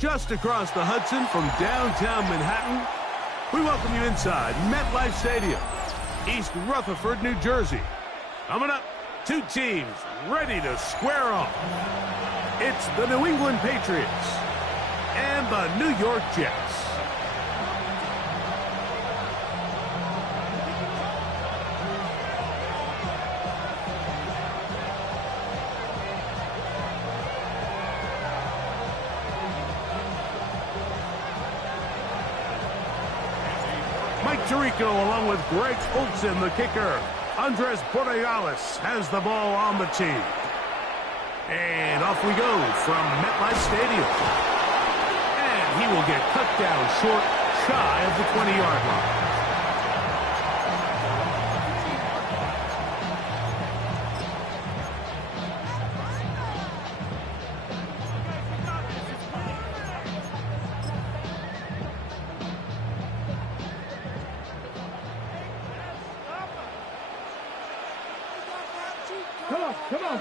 just across the Hudson from downtown Manhattan. We welcome you inside MetLife Stadium, East Rutherford, New Jersey. Coming up, two teams ready to square off. It's the New England Patriots and the New York Jets. Mike Tirico along with Greg Olsen, the kicker. Andres Borregales has the ball on the tee. And off we go from MetLife Stadium. And he will get cut down short, shy of the 20-yard line. Come on.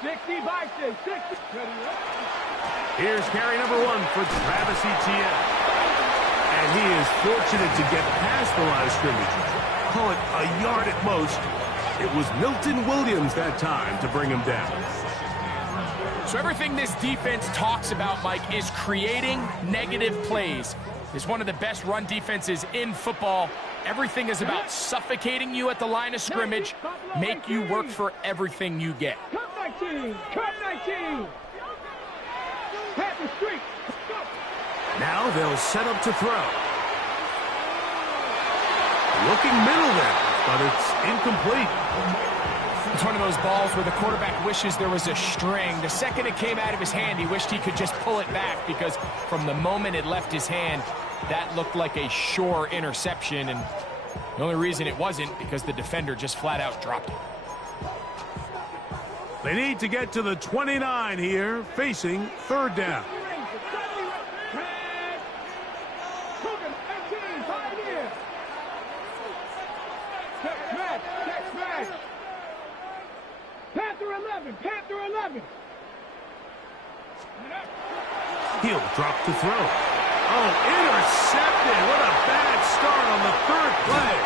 60 by 60. Here's carry number 1 for Travis Etienne. And he is fortunate to get past the line of scrimmage. Call it a yard at most. It was Milton Williams that time to bring him down. So everything this defense talks about, Mike, is creating negative plays. It's one of the best run defenses in football. Everything is about suffocating you at the line of scrimmage, make you work for everything you get. Cut 19! Cut 19! Pat the street! Now they'll set up to throw. Looking middle there, but it's incomplete. It's one of those balls where the quarterback wishes there was a string. The second it came out of his hand, he wished he could just pull it back, because from the moment it left his hand, that looked like a sure interception, and the only reason it wasn't because the defender just flat out dropped it. They need to get to the 29 here, facing third down. Panther 11. He'll drop to throw. Oh, intercepted. What a bad start on the third play.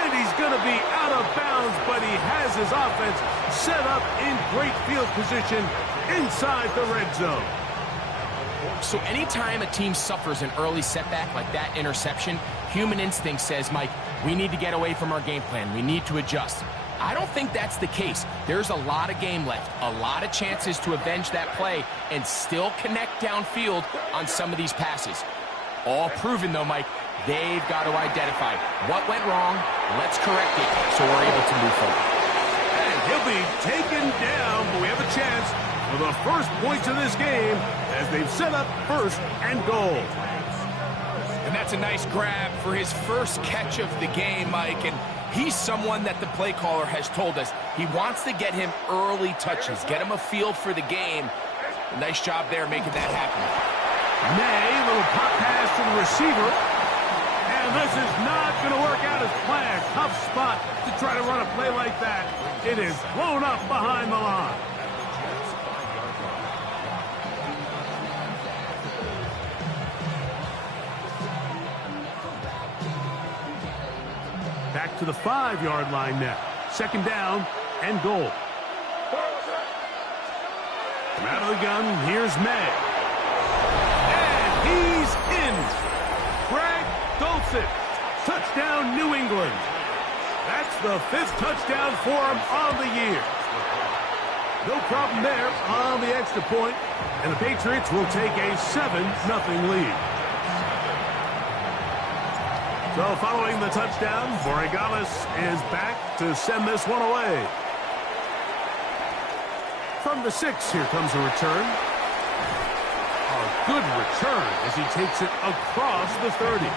And he's going to be out of bounds, but he has his offense set up in great field position inside the red zone. So anytime a team suffers an early setback like that interception, human instinct says, Mike, we need to get away from our game plan. We need to adjust. I don't think that's the case. There's a lot of game left, a lot of chances to avenge that play and still connect downfield on some of these passes. All proven, though, Mike, they've got to identify what went wrong, let's correct it so we're able to move forward. And he'll be taken down, but we have a chance for the first points of this game as they've set up first and goal. And that's a nice grab for his first catch of the game, Mike, and he's someone that the play caller has told us he wants to get him early touches, get him a feel for the game. Nice job there making that happen. May, little pop pass to the receiver. And this is not going to work out as planned. Tough spot to try to run a play like that. It is blown up behind the line. Back to the 5-yard line now. Second down and goal. From out of the gun, here's May. And he's in. Greg Olsen. Touchdown, New England. That's the 5th touchdown for him on the year. No problem there on the extra point, and the Patriots will take a 7-0 lead. So following the touchdown, Borregales is back to send this one away. From the 6, here comes a return. A good return as he takes it across the 30.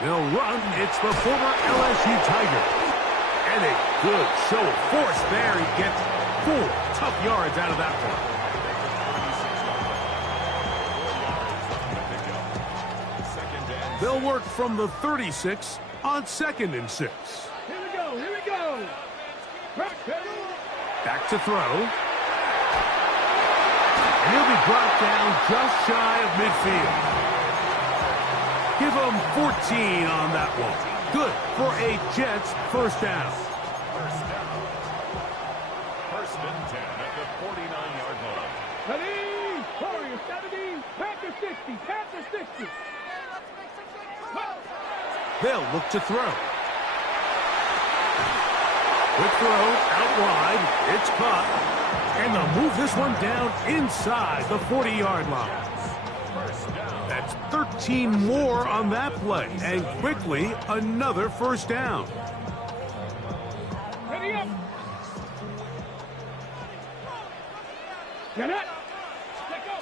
They'll run. It's the former LSU Tiger. And And a good show of force there. He gets 4 tough yards out of that one. They'll work from the 36 on 2nd and 6. Here we go, here we go. Back to throw. And he'll be brought down just shy of midfield. Give him 14 on that one. Good for a Jets first down. First and 10 at the 49-yard line. Ready, Warriors 70, Panthers 60, Panthers 60. They'll look to throw. Quick throw out wide. It's caught. And they'll move this one down inside the 40-yard line. That's 13 more on that play. And quickly, another first down. Ready up. Get it. Let go.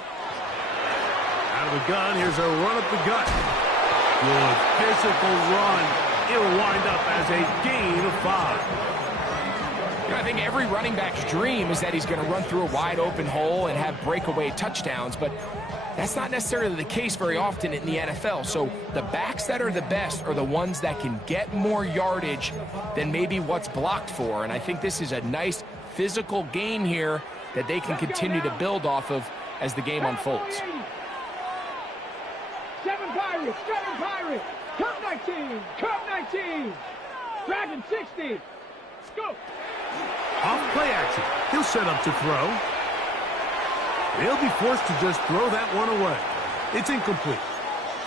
Out of the gun, here's a run up the gut. Good physical run. It'll wind up as a gain of 5. I think every running back's dream is that he's going to run through a wide open hole and have breakaway touchdowns, but that's not necessarily the case very often in the NFL. So the backs that are the best are the ones that can get more yardage than maybe what's blocked for. And I think this is a nice physical gain here that they can continue to build off of as the game unfolds. 7 Pirates, 7 Pirates. Cup 19, Cup 19. Dragon 60. Let's go. Off play action. He'll set up to throw. He'll be forced to just throw that one away. It's incomplete.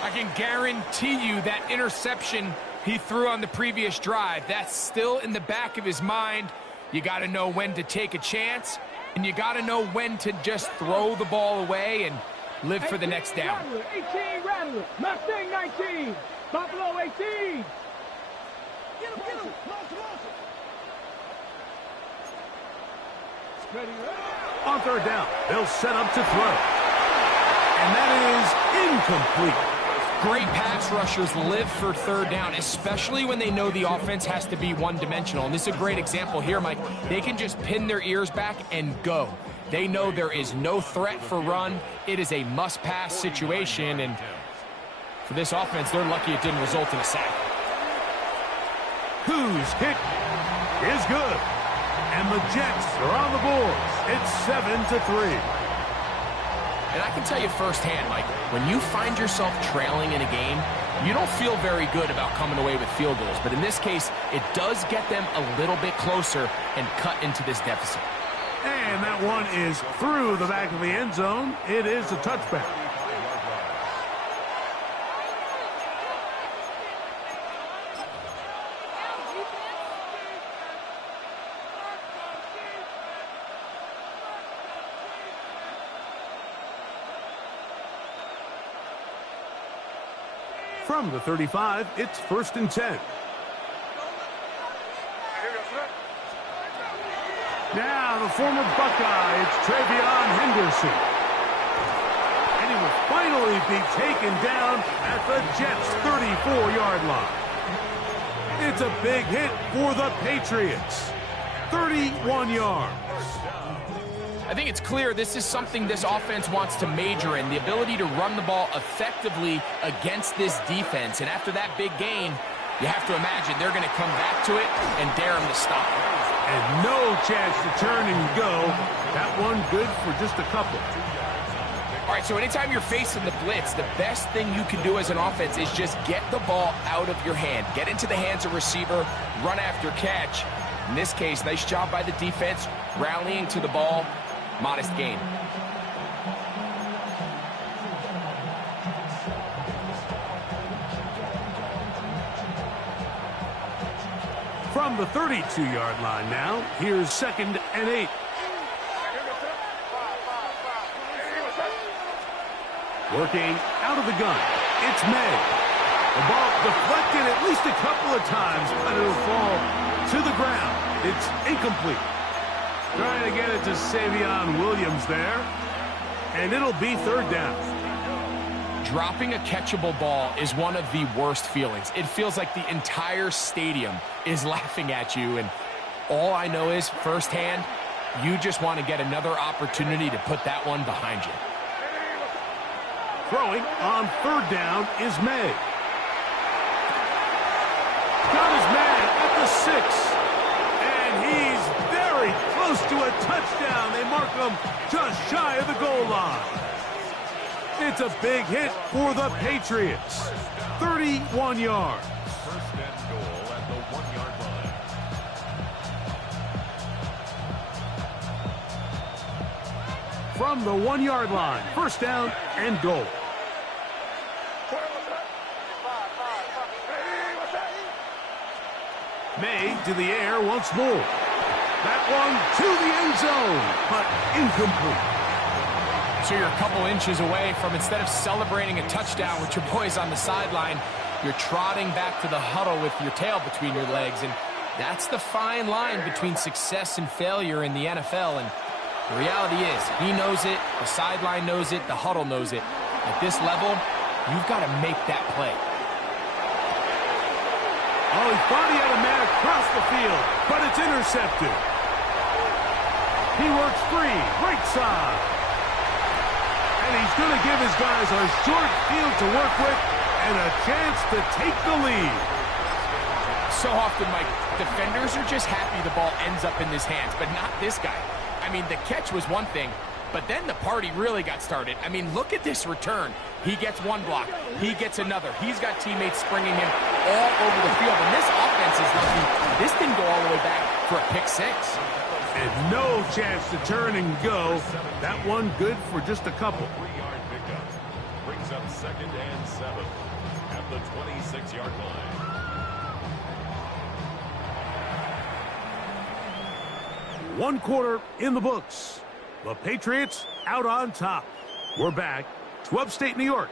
I can guarantee you that interception he threw on the previous drive, that's still in the back of his mind. You got to know when to take a chance, and you got to know when to just throw the ball away and live for the next down. Rattler, 18 Rattler, Mustang 19, Buffalo 18. Get him, get him. Ready, ready. On third down, they'll set up to throw. And that is incomplete. Great pass rushers live for third down, especially when they know the offense has to be one-dimensional. And this is a great example here, Mike. They can just pin their ears back and go. They know there is no threat for run. It is a must-pass situation, and for this offense, they're lucky it didn't result in a sack. Whose kick is good. And the Jets are on the board. It's 7-3. And I can tell you firsthand, Mike, when you find yourself trailing in a game, you don't feel very good about coming away with field goals. But in this case, it does get them a little bit closer and cut into this deficit. And that one is through the back of the end zone. It is a touchback. From the 35, it's 1st and 10. Now the former Buckeye, it's Travion Henderson. And he will finally be taken down at the Jets' 34-yard line. It's a big hit for the Patriots. 31 yards. I think it's clear this is something this offense wants to major in, the ability to run the ball effectively against this defense. And after that big gain, you have to imagine they're going to come back to it and dare them to stop. And no chance to turn and go. That one good for just a couple. All right, so anytime you're facing the blitz, the best thing you can do as an offense is just get the ball out of your hand. Get into the hands of receiver, run after catch. In this case, nice job by the defense, rallying to the ball. Modest gain. From the 32-yard line now, here's 2nd and 8. Working out of the gun, it's May. The ball deflected at least a couple of times, but it'll fall to the ground. It's incomplete. Trying to get it to Savion Williams there. And it'll be 3rd down. Dropping a catchable ball is one of the worst feelings. It feels like the entire stadium is laughing at you, and All I know is, firsthand, you just want to get another opportunity to put that one behind you. Throwing on third down is May. Got his man at the 6. And he's very close to a touchdown. They mark him just shy of the goal line. It's a big hit for the Patriots. 31 yards. First and goal at the 1-yard line. From the 1-yard line, first down and goal. May to the air once more. That one to the end zone, but incomplete. So you're a couple inches away from, instead of celebrating a touchdown with your boys on the sideline, you're trotting back to the huddle with your tail between your legs. And that's the fine line between success and failure in the NFL. And the reality is, he knows it, the sideline knows it, the huddle knows it. At this level, you've got to make that play. Oh, he thought he had a man across the field, but it's intercepted. He works free, right side. And he's going to give his guys a short field to work with and a chance to take the lead. So often, Mike, defenders are just happy the ball ends up in his hands, but not this guy. I mean, the catch was one thing, but then the party really got started. I mean, look at this return. He gets one block. He gets another. He's got teammates springing him all over the field. And this offense is lucky this didn't go all the way back for a pick 6. And no chance to turn and go. That one good for just a couple. 3-yard pickup. Brings up 2nd and 7 at the 26-yard line. One quarter in the books. The Patriots out on top. We're back to upstate New York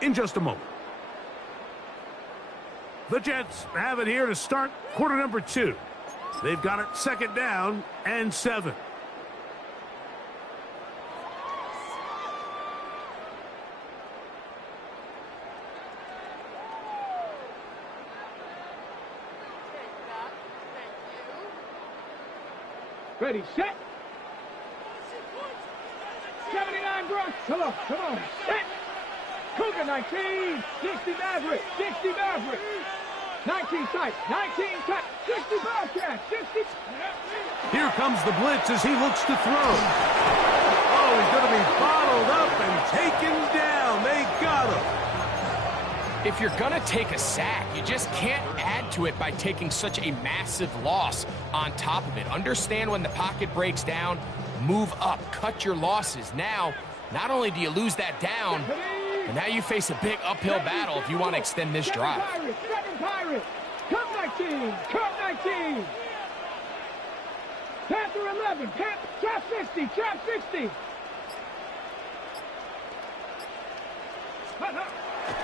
in just a moment. The Jets have it here to start quarter number 2. They've got it 2nd down and 7. Ready, set. 79 Brush. Come on. Set. Cougar 19. 60 Maverick. 60 Maverick. 19 tight. 19 tight. 60 Bobcat. 60. Here comes the blitz as he looks to throw. Oh, he's going to be bottled up and taken down. They got him. If you're going to take a sack, you just can't add to it by taking such a massive loss on top of it. Understand when the pocket breaks down, move up, cut your losses. Now, not only do you lose that down, but now you face a big uphill battle if you want to extend this drive. Second Pirate. Come 19. Come 19. Panther 11. Trap 60. Trap 60.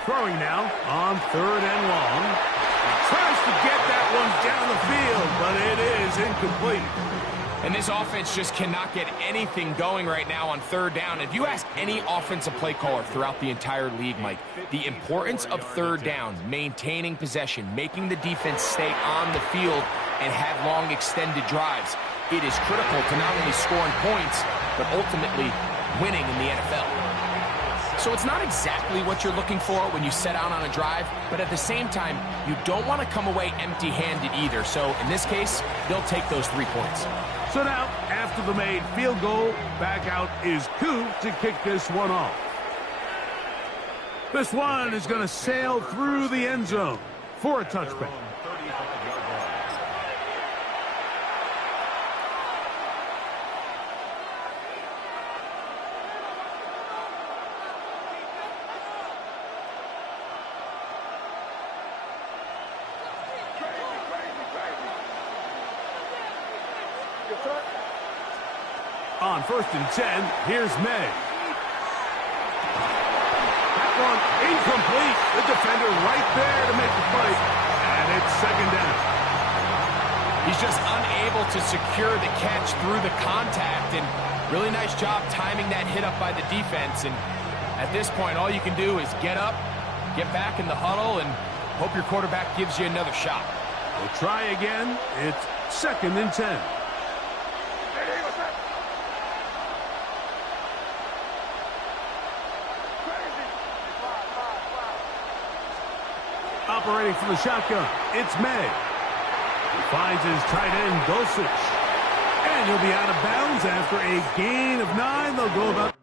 Throwing now on 3rd and long. He tries to get that one down the field, but it is incomplete. And this offense just cannot get anything going right now on 3rd down. If you ask any offensive play caller throughout the entire league, Mike, the importance of 3rd down, maintaining possession, making the defense stay on the field and have long extended drives, it is critical to not only scoring points, but ultimately winning in the NFL. So it's not exactly what you're looking for when you set out on a drive, but at the same time, you don't want to come away empty-handed either. So in this case, they'll take those 3 points. So now, after the made field goal, back out is Koo to kick this one off. This one is going to sail through the end zone for a touchback. On 1st and 10, here's May. That one incomplete. The defender right there to make the play, and it's 2nd down. He's just unable to secure the catch through the contact, and really nice job timing that hit up by the defense. And at this point, all you can do is get up, get back in the huddle, and hope your quarterback gives you another shot. We'll try again. It's 2nd and 10. Operating from the shotgun, it's May. He finds his tight end, Dulcich. And he'll be out of bounds after a gain of 9. They'll go about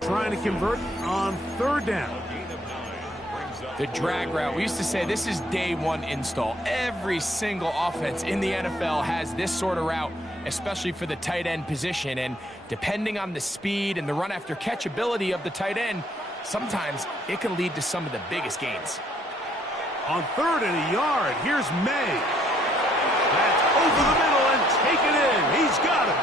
trying to convert on third down. The drag route. We used to say this is day one install. Every single offense in the NFL has this sort of route, especially for the tight end position. And depending on the speed and the run after catch ability of the tight end, sometimes it can lead to some of the biggest gains. On 3rd and a yard, here's May. That's over the middle and taken in. He's got it.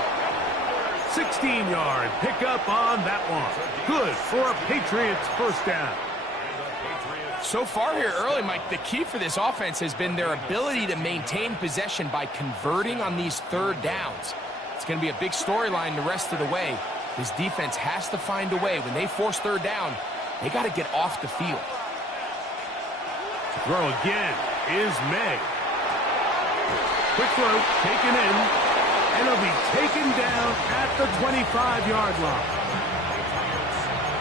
16-yard pickup on that one. Good for a Patriots first down. So far here early, Mike, the key for this offense has been their ability to maintain possession by converting on these third downs. It's going to be a big storyline the rest of the way. This defense has to find a way. When they force third down, they got to get off the field. Throw again is May. Quick throw, taken in, and it'll be taken down at the 25-yard line.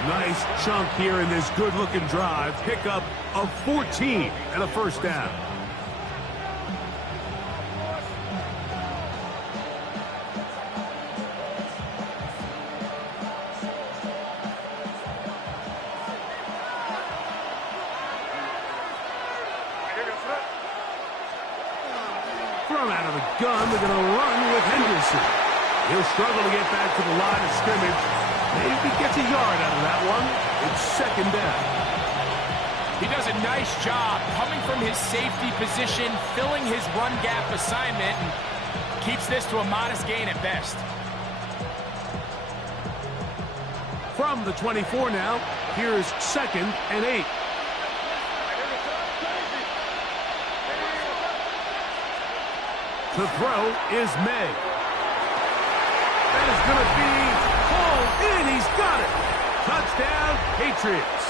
Nice chunk here in this good-looking drive. Pickup of 14 and a first down. From out of the gun, they're going to run with Henderson. He'll struggle to get back to the line of scrimmage. Maybe gets a yard out of that one. It's second down. He does a nice job coming from his safety position, filling his run gap assignment, and keeps this to a modest gain at best. From the 24 now, here's 2nd and 8. The throw is May. That is going to be hauled in. He's got it. Touchdown, Patriots.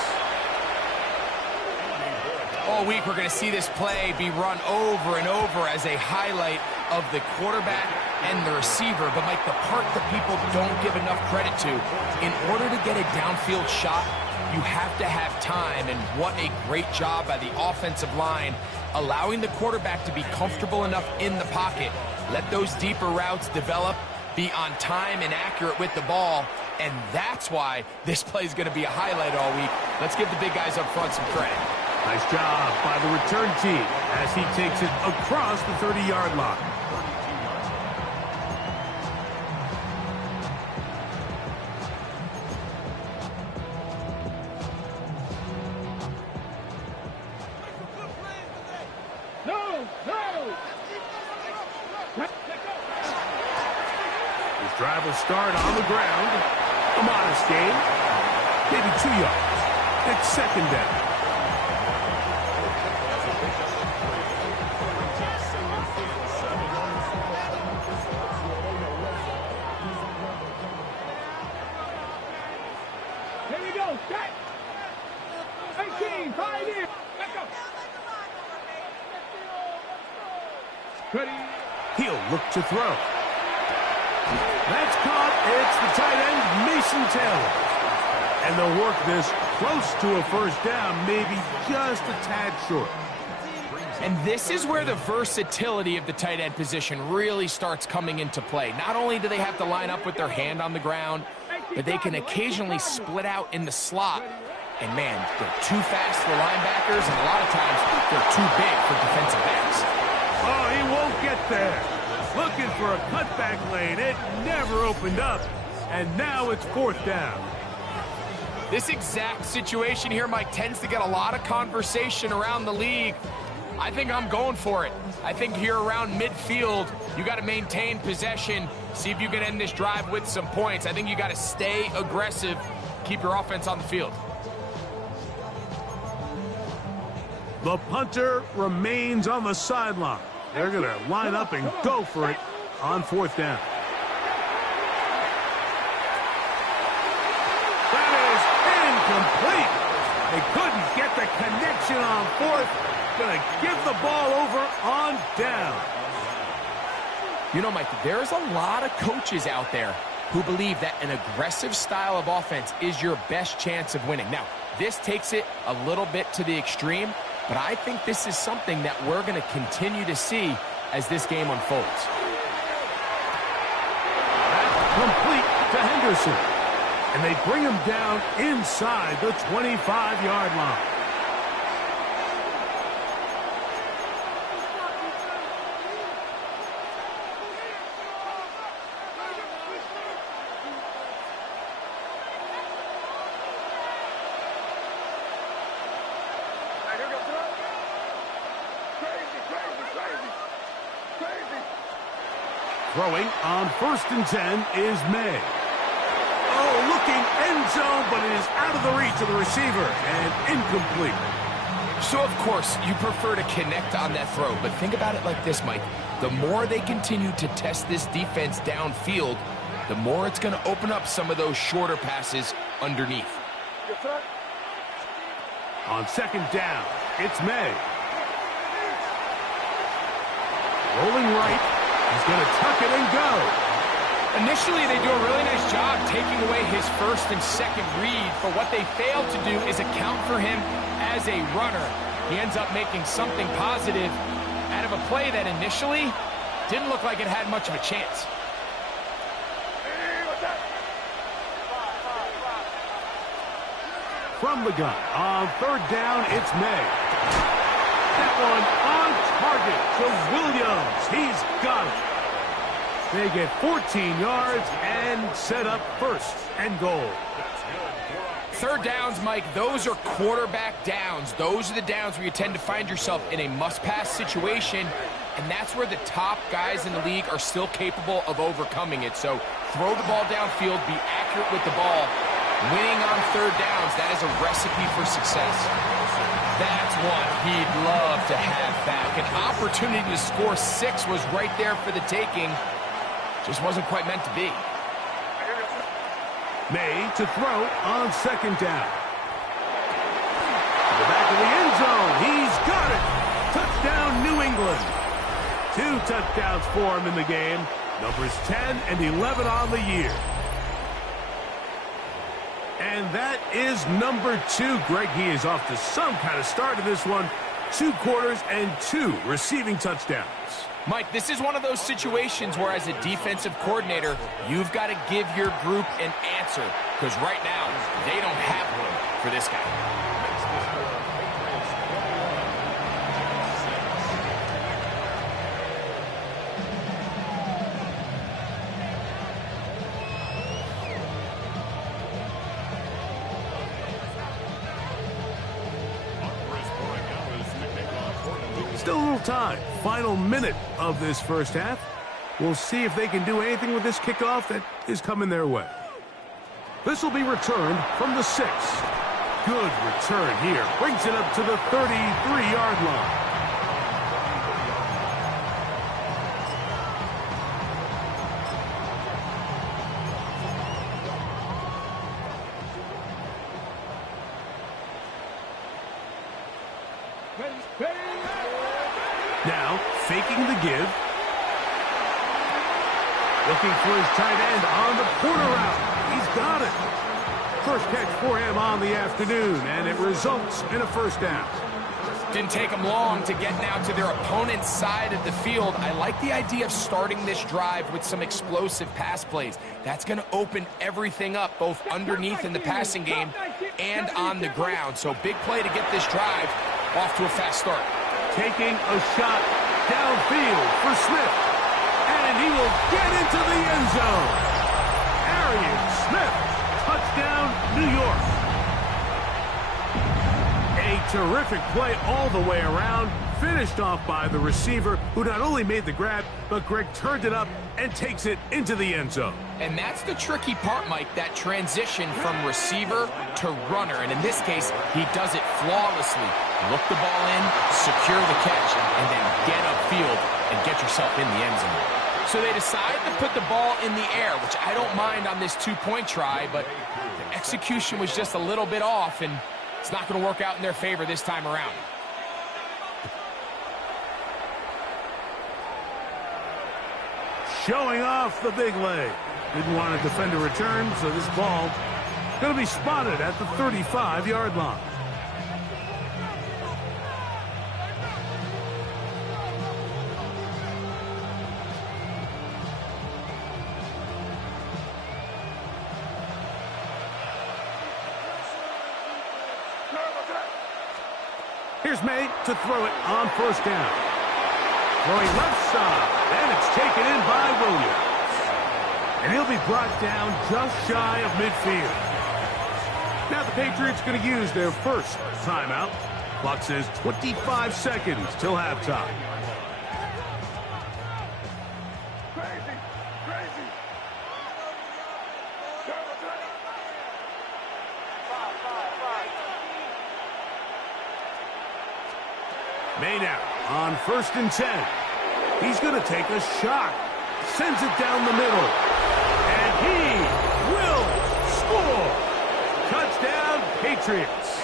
All week we're going to see this play be run over and over as a highlight of the quarterback and the receiver. But, Mike, the part that people don't give enough credit to, in order to get a downfield shot, you have to have time. And what a great job by the offensive line, allowing the quarterback to be comfortable enough in the pocket, let those deeper routes develop, be on time and accurate with the ball, and that's why this play is going to be a highlight all week. Let's give the big guys up front some credit. Nice job by the return team as he takes it across the 30-yard line. His drive will start on the ground. A modest gain. Maybe 2 yards. It's second down. Here we go. Set. 18. 5 in. Let's go. Ready. He'll look to throw. That's caught. It's the tight end, Mason Taylor. And they'll work this close to a first down, maybe just a tad short. And this is where the versatility of the tight end position really starts coming into play. Not only do they have to line up with their hand on the ground, but they can occasionally split out in the slot. And, man, they're too fast for linebackers, and a lot of times they're too big for defensive backs. Oh, he won't get there. Looking for a cutback lane. It never opened up. And now it's fourth down. This exact situation here, Mike, tends to get a lot of conversation around the league. I think I'm going for it. I think here around midfield, you got to maintain possession, see if you can end this drive with some points. I think you got to stay aggressive, keep your offense on the field. The punter remains on the sideline. They're going to line up and go for it on fourth down. That is incomplete. They couldn't get the connection on fourth. Going to give the ball over on down. You know, Mike, there's a lot of coaches out there who believe that an aggressive style of offense is your best chance of winning. Now, this takes it a little bit to the extreme, but I think this is something that we're going to continue to see as this game unfolds. That's complete to Henderson. And they bring him down inside the 25-yard line. Throwing on 1st and 10 is May. Oh, looking end zone, but it is out of the reach of the receiver and incomplete. So, of course, you prefer to connect on that throw, but think about it like this, Mike. The more they continue to test this defense downfield, the more it's going to open up some of those shorter passes underneath. On 2nd down, it's May. Rolling right. He's going to tuck it and go. Initially, they do a really nice job taking away his 1st and 2nd read, but what they fail to do is account for him as a runner. He ends up making something positive out of a play that initially didn't look like it had much of a chance. From the gun, on 3rd down, it's May. That one on target to Williams. He's got it. They get 14 yards and set up 1st and goal. 3rd downs, Mike, those are quarterback downs. Those are the downs where you tend to find yourself in a must-pass situation, and that's where the top guys in the league are still capable of overcoming it. So throw the ball downfield, be accurate with the ball. Winning on 3rd downs, that is a recipe for success. That's one he'd love to have back. An opportunity to score 6 was right there for the taking. Just wasn't quite meant to be. May to throw on 2nd down. To the back of the end zone. He's got it. Touchdown, New England. 2 touchdowns for him in the game. Numbers 10 and 11 on the year. And that is number 2. Greg, he is off to some kind of start in this one. 2 quarters and 2 receiving touchdowns. Mike, this is one of those situations where as a defensive coordinator, you've got to give your group an answer. Because right now, they don't have one for this guy. Still a little time. Final minute of this 1st half. We'll see if they can do anything with this kickoff that is coming their way. This will be returned from the 6. Good return here. Brings it up to the 33-yard line. Now, faking the give. Looking for his tight end on the corner route. He's got it. First catch for him on the afternoon, and it results in a 1st down. Didn't take them long to get now to their opponent's side of the field. I like the idea of starting this drive with some explosive pass plays. That's going to open everything up, both underneath in the passing game and on the ground. So big play to get this drive off to a fast start. Taking a shot downfield for Smith. And he will get into the end zone. Arian Smith, touchdown, New York. A terrific play all the way around. Finished off by the receiver, who not only made the grab, but Greg turned it up and takes it into the end zone. And that's the tricky part, Mike, that transition from receiver to runner. And in this case, he does it flawlessly. Look the ball in, secure the catch, and then get upfield and get yourself in the end zone. So they decide to put the ball in the air, which I don't mind on this 2-point try, but the execution was just a little bit off, and it's not going to work out in their favor this time around. Showing off the big leg. Didn't want to defend a return, so this ball going to be spotted at the 35-yard line. Here's May to throw it on first down. Throwing left side, and it's taken in by Williams. And he'll be brought down just shy of midfield. Now the Patriots going to use their first timeout. Clock says 25 seconds till halftime. Crazy, crazy. May now on 1st and 10. He's going to take a shot. Sends it down the middle. And he will score. Touchdown, Patriots.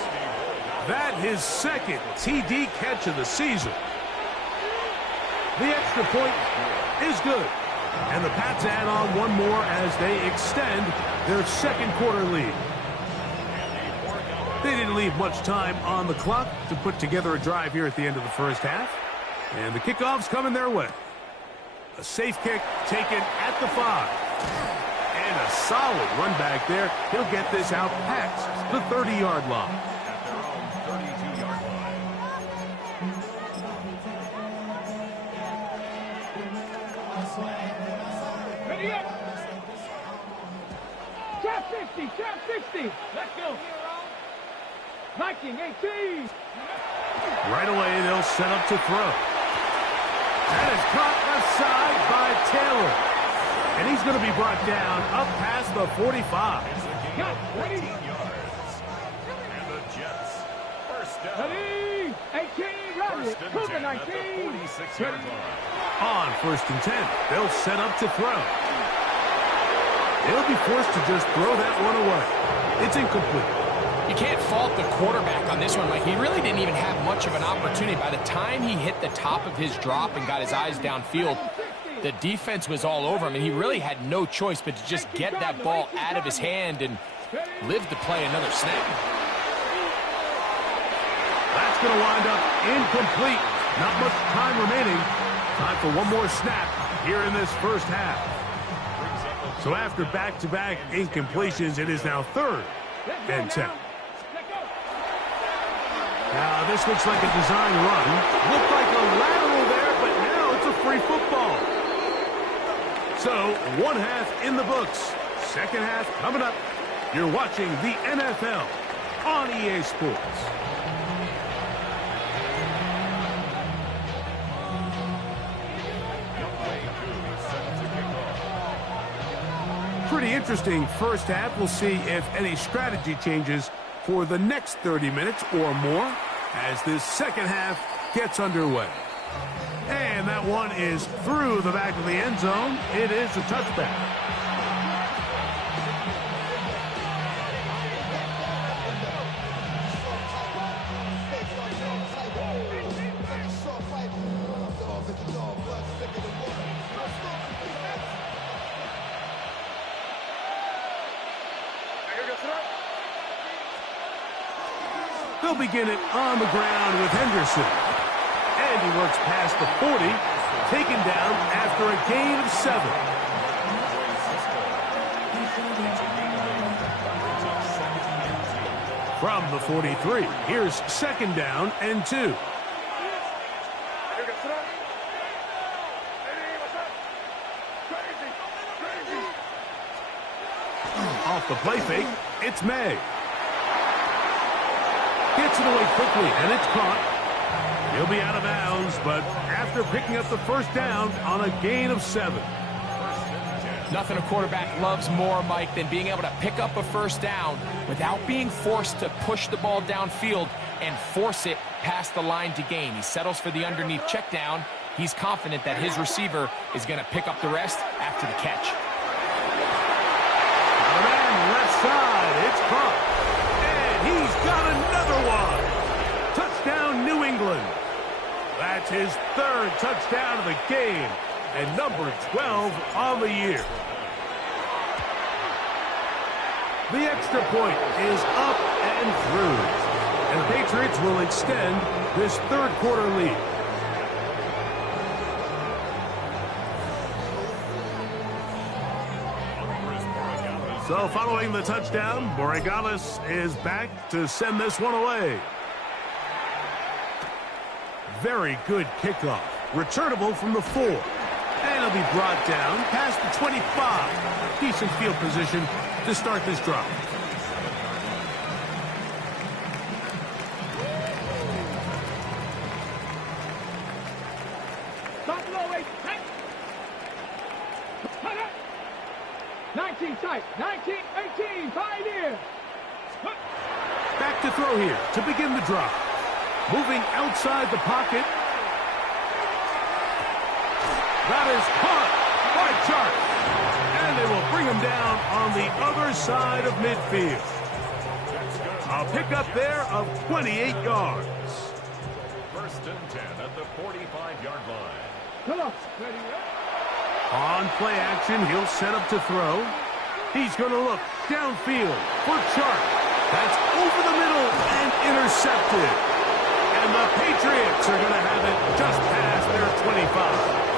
That his second TD catch of the season. The extra point is good. And the Pats add on one more as they extend their second quarter lead. They didn't leave much time on the clock to put together a drive here at the end of the first half. And the kickoff's coming their way. A safe kick taken at the 5. And a solid run back there. He'll get this out past the 30-yard line. At their own 32-yard line. Ready up. Trap 60, trap 60. Let's go. Viking 18. Right away, they'll set up to throw. That is caught left side by Taylor. And he's going to be brought down up past the 45. Got ready. And the Jets. First down. Ready. 18, Roderick. First and Cougar 10 at the 19. 46-yard line. On 1st and 10, they'll set up to throw. They'll be forced to just throw that one away. It's incomplete. You can't fault the quarterback on this one, Mike. He really didn't even have much of an opportunity. By the time he hit the top of his drop and got his eyes downfield, the defense was all over him, and he really had no choice but to just get that ball out of his hand and live to play another snap. That's going to wind up incomplete. Not much time remaining. Time for one more snap here in this first half. So after back-to-back incompletions, it is now 3rd and 10. Now, this looks like a design run. Looked like a lateral there, but now it's a free football. So, one half in the books. Second half coming up. You're watching the NFL on EA Sports. Pretty interesting first half. We'll see if any strategy changes for the next 30 minutes or more as this second half gets underway. And that one is through the back of the end zone. It is a touchback. They'll begin it on the ground with Henderson. And he works past the 40, taken down after a gain of 7. From the 43, here's 2nd down and 2. Off the play fake, it's May. Gets it away quickly, and it's caught. He'll be out of bounds, but after picking up the first down on a gain of 7. Nothing a quarterback loves more, Mike, than being able to pick up a first down without being forced to push the ball downfield and force it past the line to gain. He settles for the underneath check down. He's confident that his receiver is going to pick up the rest after the catch. Left side, it's caught. And he's got another one. Touchdown, New England. That's his 3rd touchdown of the game and number 12 on the year. The extra point is up and through. And the Patriots will extend this 3rd quarter lead. So following the touchdown, Borregales is back to send this one away. Very good kickoff. Returnable from the 4. And he'll be brought down past the 25. Decent field position to start this drive. Stop low, 8. 19 tight. 19, 18. 5 years. Back to throw here to begin the drive. Moving outside the pocket. That is caught by Chark. And they will bring him down on the other side of midfield. A pickup there of 28 yards. First and 10 at the 45-yard line. Come on. Ready up. On play action, he'll set up to throw. He's going to look downfield for Chark. That's over the middle and intercepted. And the Patriots are going to have it just past their 25.